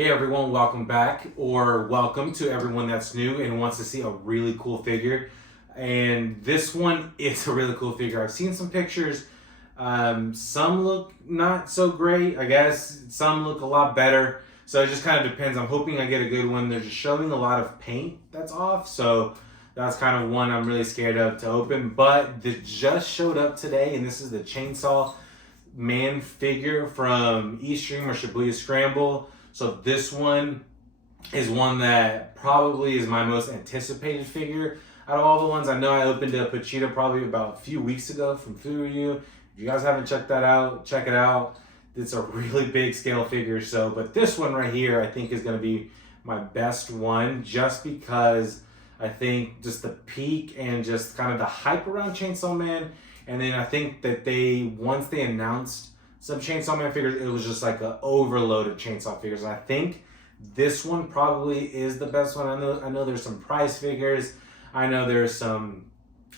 Hey everyone, welcome back, or welcome to everyone that's new and wants to see a really cool figure. And this one is a really cool figure. I've seen some pictures. Some look not so great, I guess. Some look a lot better. So it just kind of depends. I'm hoping I get a good one. They're just showing a lot of paint that's off. So that's kind of one I'm really scared of to open. But it just showed up today, and this is the Chainsaw Man figure from Estream or Shibuya Scramble. So this one is one that probably is my most anticipated figure out of all the ones. I know I opened up Pochita probably about a few weeks ago from Fuyu. If you guys haven't checked that out, check it out. It's a really big scale figure. But this one right here I think is going to be my best one, just because I think just the peak and just kind of the hype around Chainsaw Man. And then I think that once they announced some Chainsaw Man figures, it was just like an overload of Chainsaw figures. And I think this one probably is the best one. I know there's some prize figures. I know there's some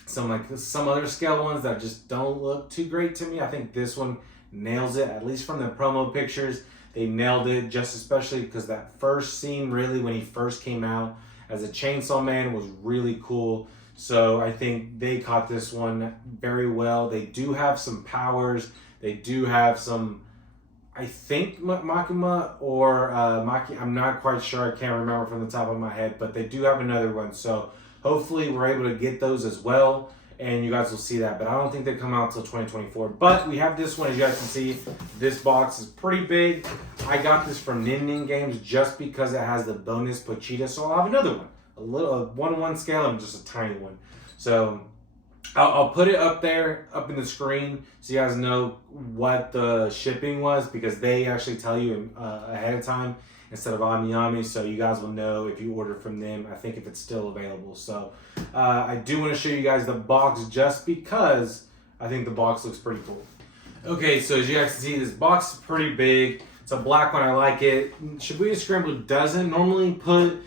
other scale ones that just don't look too great to me. I think this one nails it, at least from the promo pictures. They nailed it, just especially because that first scene, really, when he first came out as a Chainsaw Man, was really cool. So I think they caught this one very well. They do have some powers. They do have some, I think, Makima or Maki. I'm not quite sure. I can't remember from the top of my head. But they do have another one. So hopefully we're able to get those as well. And you guys will see that. But I don't think they come out until 2024. But we have this one. As you guys can see, this box is pretty big. I got this from Nin Games just because it has the bonus Pochita. So I'll have another one. A 1-1 scale and just a tiny one. So I'll put it up there, up in the screen, so you guys know what the shipping was, because they actually tell you ahead of time instead of Ami. So you guys will know if you order from them. I think if it's still available. So I do want to show you guys the box just because I think the box looks pretty cool. Okay, so as you guys can see, this box is pretty big. It's a black one. I like it. Shibuya Scramble doesn't normally put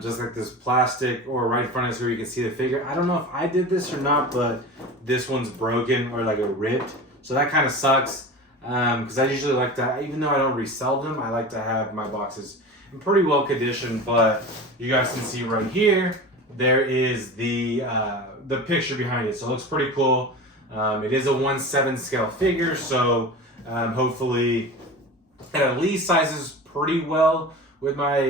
just like this plastic or right in front of us where you can see the figure. I don't know if I did this or not, but this one's broken or like it ripped. So that kind of sucks, because I usually like to, even though I don't resell them, I like to have my boxes in pretty well condition. But you guys can see right here, there is the picture behind it. So it looks pretty cool. It is a 1/7 scale figure, so hopefully it at least sizes pretty well with my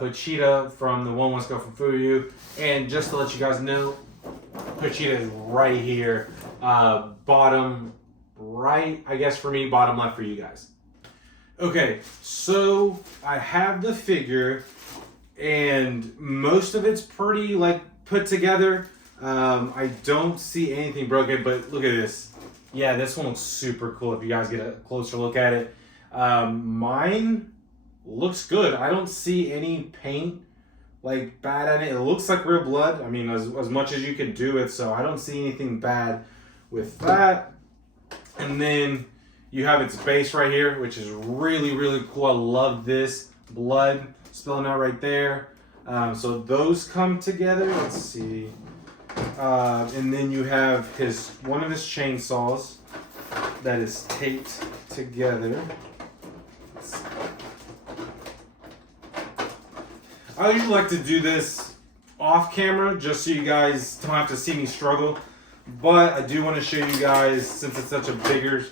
Pochita from the 1/1 scale from Fuyu. And just to let you guys know, Pochita is right here. Bottom right, I guess for me, bottom left for you guys. Okay, so I have the figure, and most of it's pretty put together. I don't see anything broken, but look at this. Yeah, this one looks super cool if you guys get a closer look at it. Mine looks good. I don't see any paint bad at it. It looks like real blood. I mean, as much as you can do it, so I don't see anything bad with that. And then you have its base right here, which is really, really cool. I love this blood spilling out right there. So those come together. Let's see. And then you have one of his chainsaws that is taped together. I usually like to do this off camera just so you guys don't have to see me struggle. But I do want to show you guys, since it's such a bigger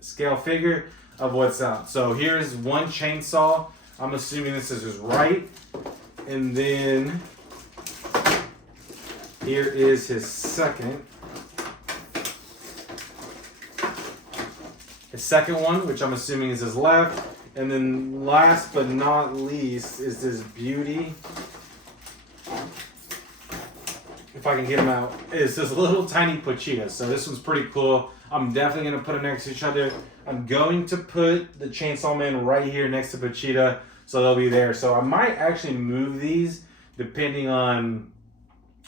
scale figure, of what's out. So here's one chainsaw. I'm assuming this is his right. And then here is his second. His second one, which I'm assuming is his left. And then last but not least is this beauty. If I can get him out, is this little tiny Pochita. So this one's pretty cool. I'm definitely going to put them next to each other. I'm going to put the Chainsaw Man right here next to Pochita, so they'll be there. So I might actually move these depending on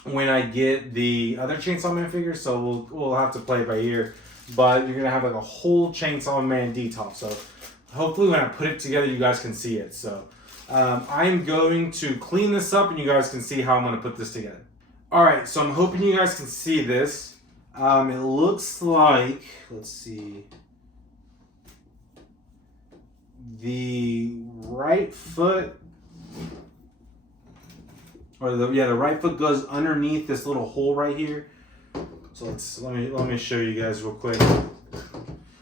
when I get the other Chainsaw Man figure. So we'll have to play it by ear. But you're going to have a whole Chainsaw Man detail. So hopefully when I put it together, you guys can see it. So I'm going to clean this up and you guys can see how I'm going to put this together. All right, so I'm hoping you guys can see this. It looks like, let's see. The right foot, or the right foot goes underneath this little hole right here. So let me show you guys real quick.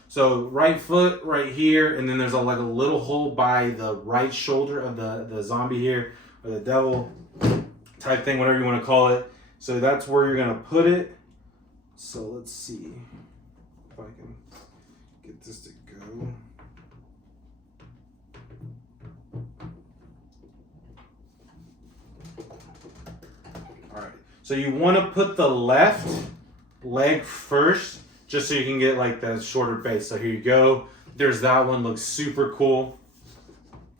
So right foot right here, and then there's like a little hole by the right shoulder of the zombie here, or the devil type thing, whatever you want to call it. So that's where you're gonna put it. So let's see if I can get this to go. All right. So you want to put the left leg first, just so you can get like that shorter base. So here you go. There's that one, looks super cool.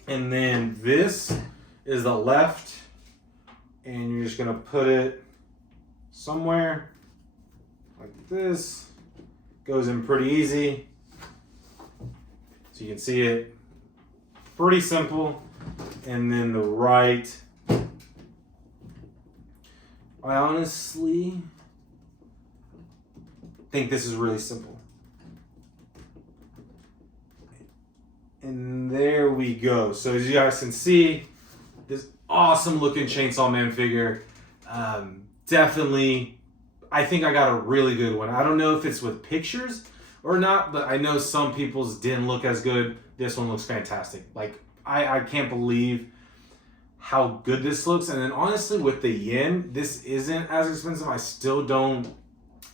And then this is the left, and you're just gonna put it somewhere like this. Goes in pretty easy. So you can see it, pretty simple. And then the right, I honestly think this is really simple. And there we go. So as you guys can see, this awesome looking Chainsaw Man figure. Definitely, I think I got a really good one. I don't know if it's with pictures or not, but I know some people's didn't look as good. This one looks fantastic. Like, I can't believe how good this looks. And then honestly, with the yen, this isn't as expensive. I still don't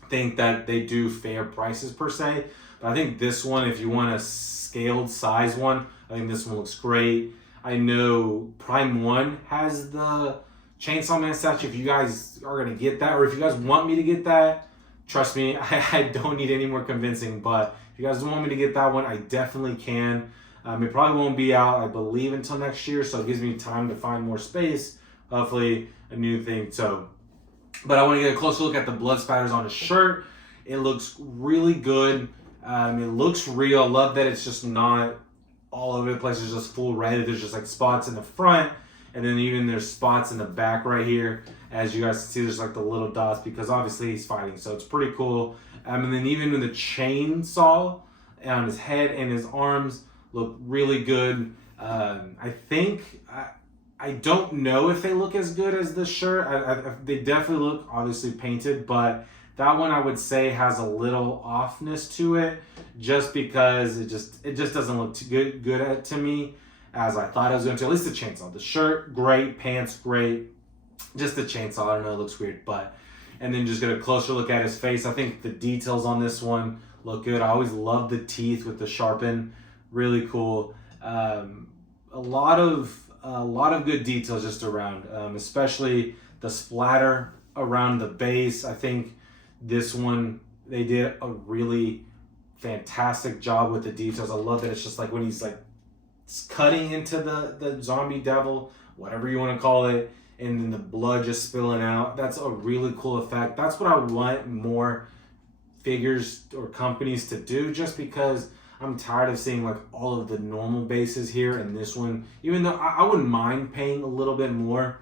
think that they do fair prices per se, but I think this one, if you want a scaled size one, I think this one looks great. I know Prime 1 has the Chainsaw Man statue. If you guys are gonna get that, or if you guys want me to get that, trust me, I don't need any more convincing. But if you guys want me to get that one, I definitely can. It probably won't be out, I believe, until next year, so it gives me time to find more space. Hopefully a new thing. So, but I want to get a closer look at the blood spatters on his shirt. It looks really good. It looks real. I love that it's just not all over the place. It's just full red. There's just like spots in the front, and then even there's spots in the back right here. As you guys can see, there's like the little dots because obviously he's fighting, so it's pretty cool. And then even with the chainsaw on his head and his arms look really good. I think I don't know if they look as good as this shirt. They definitely look obviously painted, but that one I would say has a little offness to it, just because it just doesn't look too good to me as I thought it was going to. At least the chainsaw, the shirt great, pants great, just the chainsaw I don't know, it looks weird. But and then just get a closer look at his face. I think the details on this one look good. I always love the teeth with the sharpen, really cool. A lot of good details just around, especially the splatter around the base. I think this one, they did a really fantastic job with the details. I love that it's just like when he's like cutting into the zombie devil, whatever you want to call it, and then the blood just spilling out. That's a really cool effect. That's what I want more figures or companies to do, just because I'm tired of seeing like all of the normal bases here, and this one, even though I wouldn't mind paying a little bit more,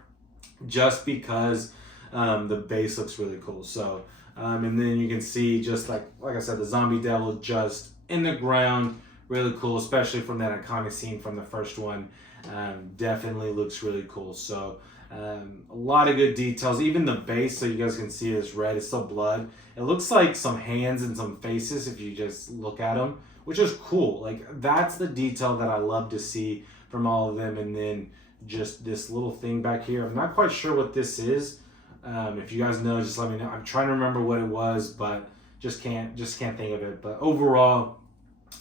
just because the base looks really cool. So, and then you can see just like I said, the zombie devil just in the ground, really cool, especially from that iconic scene from the first one. Definitely looks really cool. So a lot of good details. Even the base, so you guys can see it's red, it's still blood. It looks like some hands and some faces if you just look at them, which is cool. Like, that's the detail that I love to see from all of them. And then just this little thing back here, I'm not quite sure what this is. If you guys know, just let me know. I'm trying to remember what it was, but just can't think of it. But overall,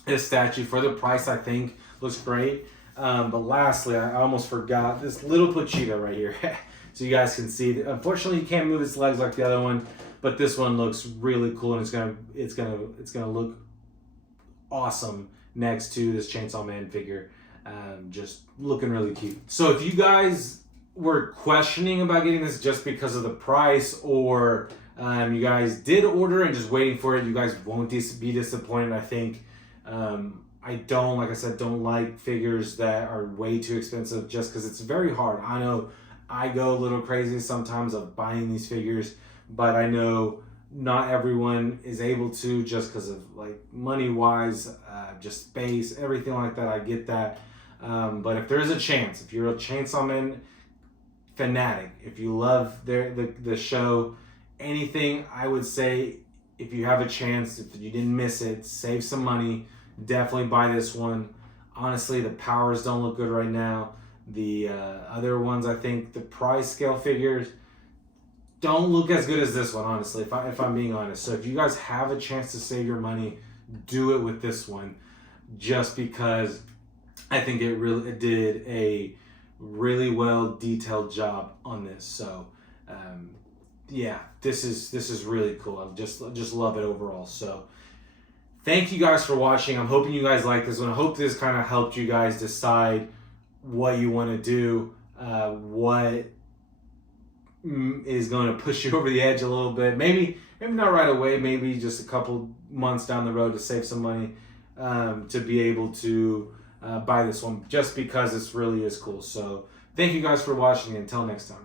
this statue, for the price, I think looks great. But lastly, I almost forgot this little Pochita right here. So you guys can see. Unfortunately, you can't move his legs like the other one, but this one looks really cool, and it's gonna look awesome next to this Chainsaw Man figure. Just looking really cute. So if you guys were questioning about getting this just because of the price, or you guys did order and just waiting for it, you guys won't be disappointed. I think I don't, like I said, don't like figures that are way too expensive, just because it's very hard. I know I go a little crazy sometimes of buying these figures, but I know not everyone is able to, just because of like money wise, just space, everything like that. I get that. But if there is a chance, if you're a Chainsaw Man fanatic, if you love the show, anything, I would say, if you have a chance, if you didn't miss it, save some money. Definitely buy this one. Honestly, the powers don't look good right now. The other ones, I think, the prize scale figures don't look as good as this one, honestly, if I'm being honest. So if you guys have a chance to save your money, do it with this one, just because I think it did a really well detailed job on this. So yeah, this is really cool. I just love it overall. So thank you guys for watching. I'm hoping you guys like this one. I hope this kind of helped you guys decide what you want to do, what is going to push you over the edge a little bit. Maybe not right away, maybe just a couple months down the road to save some money, to be able to buy this one, just because this really is cool. So thank you guys for watching. Until next time.